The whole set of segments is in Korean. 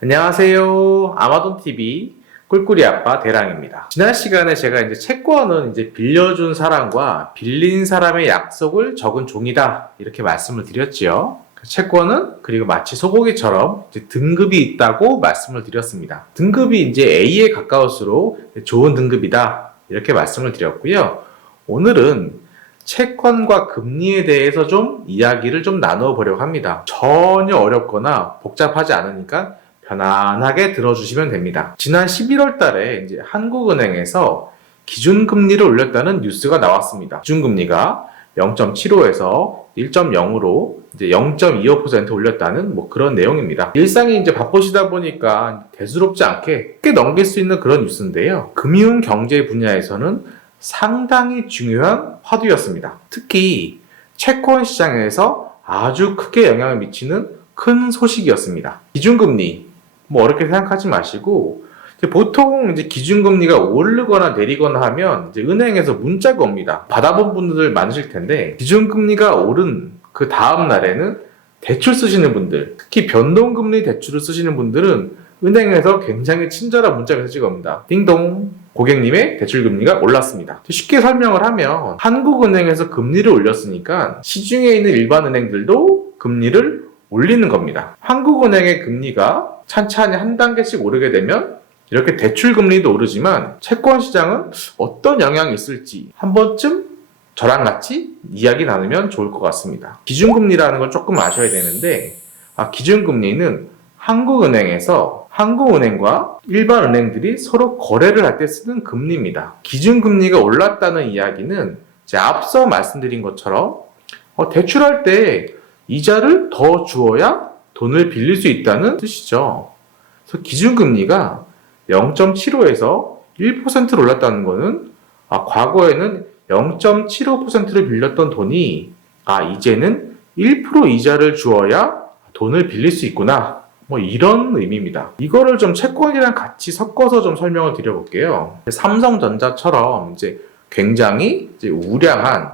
안녕하세요. 아마존TV 꿀꿀이 아빠 대랑입니다. 지난 시간에 제가 채권은 빌려준 사람과 빌린 사람의 약속을 적은 종이다. 이렇게 말씀을 드렸지요. 채권은 그리고 마치 소고기처럼 등급이 있다고 말씀을 드렸습니다. 등급이 A에 가까울수록 좋은 등급이다. 이렇게 말씀을 드렸고요. 오늘은 채권과 금리에 대해서 좀 이야기를 좀 나누어 보려고 합니다. 전혀 어렵거나 복잡하지 않으니까 편안하게 들어주시면 됩니다. 지난 11월 달에 한국은행에서 기준금리를 올렸다는 뉴스가 나왔습니다. 기준금리가 0.75에서 1.0으로 0.25% 올렸다는 그런 내용입니다. 일상이 바쁘시다 보니까 대수롭지 않게 크게 넘길 수 있는 그런 뉴스인데요. 금융 경제 분야에서는 상당히 중요한 화두였습니다. 특히 채권 시장에서 아주 크게 영향을 미치는 큰 소식이었습니다. 기준금리 어렵게 생각하지 마시고 보통 기준금리가 오르거나 내리거나 하면 은행에서 문자가 옵니다. 받아본 분들 많으실 텐데 기준금리가 오른 그 다음 날에는 대출 쓰시는 분들, 특히 변동금리 대출을 쓰시는 분들은 은행에서 굉장히 친절한 문자 메시지가 옵니다. 띵동, 고객님의 대출금리가 올랐습니다. 쉽게 설명을 하면 한국은행에서 금리를 올렸으니까 시중에 있는 일반 은행들도 금리를 올리는 겁니다. 한국은행의 금리가 찬찬히 한 단계씩 오르게 되면 이렇게 대출금리도 오르지만 채권 시장은 어떤 영향이 있을지 한 번쯤 저랑 같이 이야기 나누면 좋을 것 같습니다. 기준금리라는 걸 조금 아셔야 되는데 기준금리는 한국은행에서 한국은행과 일반 은행들이 서로 거래를 할 때 쓰는 금리입니다. 기준금리가 올랐다는 이야기는 앞서 말씀드린 것처럼 대출할 때 이자를 더 주어야 돈을 빌릴 수 있다는 뜻이죠. 그래서 기준금리가 0.75에서 1%로 올랐다는 것은 과거에는 0.75%를 빌렸던 돈이 이제는 1% 이자를 주어야 돈을 빌릴 수 있구나. 이런 의미입니다. 이거를 좀 채권이랑 같이 섞어서 좀 설명을 드려볼게요. 삼성전자처럼 굉장히 우량한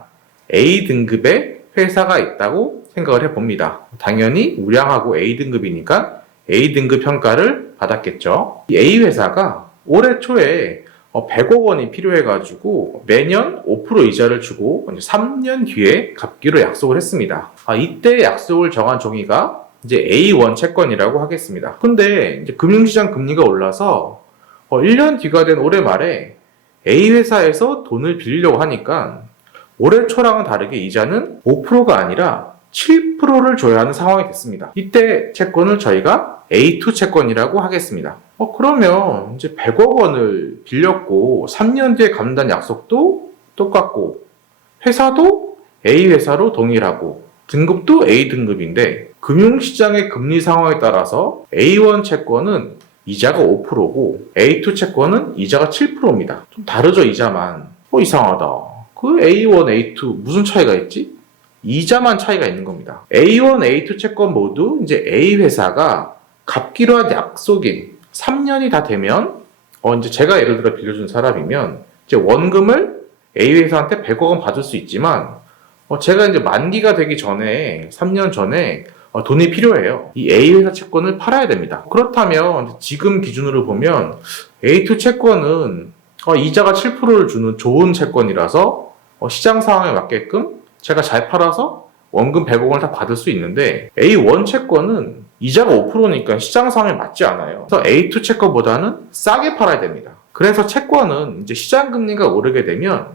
A 등급의 회사가 있다고 생각을 해봅니다. 당연히 우량하고 A등급이니까 A등급 평가를 받았겠죠. 이 A회사가 올해 초에 100억 원이 필요해가지고 매년 5% 이자를 주고 3년 뒤에 갚기로 약속을 했습니다. 이때 약속을 정한 종이가 A1 채권이라고 하겠습니다. 근데 금융시장 금리가 올라서 1년 뒤가 된 올해 말에 A회사에서 돈을 빌리려고 하니까 올해 초랑은 다르게 이자는 5%가 아니라 7%를 줘야 하는 상황이 됐습니다. 이때 채권을 저희가 A2 채권이라고 하겠습니다. 그러면 100억 원을 빌렸고 3년 뒤에 갚는다는 약속도 똑같고 회사도 A 회사로 동일하고 등급도 A 등급인데 금융시장의 금리 상황에 따라서 A1 채권은 이자가 5%고 A2 채권은 이자가 7%입니다. 좀 다르죠, 이자만. 이상하다. 그 A1, A2 무슨 차이가 있지? 이자만 차이가 있는 겁니다. A1, A2 채권 모두 A 회사가 갚기로 한 약속인 3년이 다 되면 제가 예를 들어 빌려준 사람이면 원금을 A 회사한테 100억 원 받을 수 있지만 제가 만기가 되기 전에 3년 전에 돈이 필요해요. 이 A 회사 채권을 팔아야 됩니다. 그렇다면 지금 기준으로 보면 A2 채권은 이자가 7%를 주는 좋은 채권이라서 시장 상황에 맞게끔 제가 잘 팔아서 원금 100억 원을 다 받을 수 있는데 A1 채권은 이자가 5%니까 시장 상황에 맞지 않아요. 그래서 A2 채권보다는 싸게 팔아야 됩니다. 그래서 채권은 시장 금리가 오르게 되면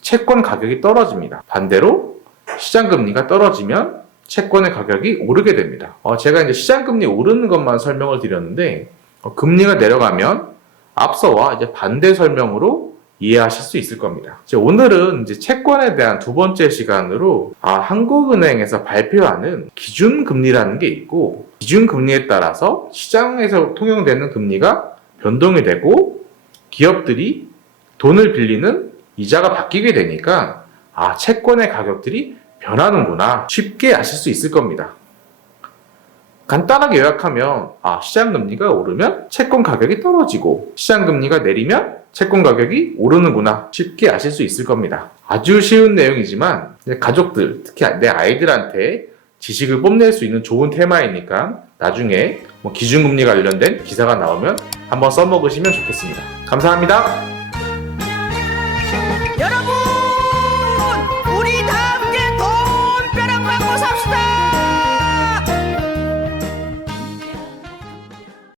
채권 가격이 떨어집니다. 반대로 시장 금리가 떨어지면 채권의 가격이 오르게 됩니다. 제가 시장 금리 오르는 것만 설명을 드렸는데 금리가 내려가면 앞서와 반대 설명으로 이해하실 수 있을 겁니다. 오늘은 채권에 대한 두 번째 시간으로 한국은행에서 발표하는 기준금리라는 게 있고 기준금리에 따라서 시장에서 통용되는 금리가 변동이 되고 기업들이 돈을 빌리는 이자가 바뀌게 되니까 채권의 가격들이 변하는구나 쉽게 아실 수 있을 겁니다. 간단하게 요약하면 시장금리가 오르면 채권 가격이 떨어지고 시장금리가 내리면 채권 가격이 오르는구나 쉽게 아실 수 있을 겁니다. 아주 쉬운 내용이지만 가족들, 특히 내 아이들한테 지식을 뽐낼 수 있는 좋은 테마이니까 나중에 뭐 기준금리 관련된 기사가 나오면 한번 써먹으시면 좋겠습니다. 감사합니다.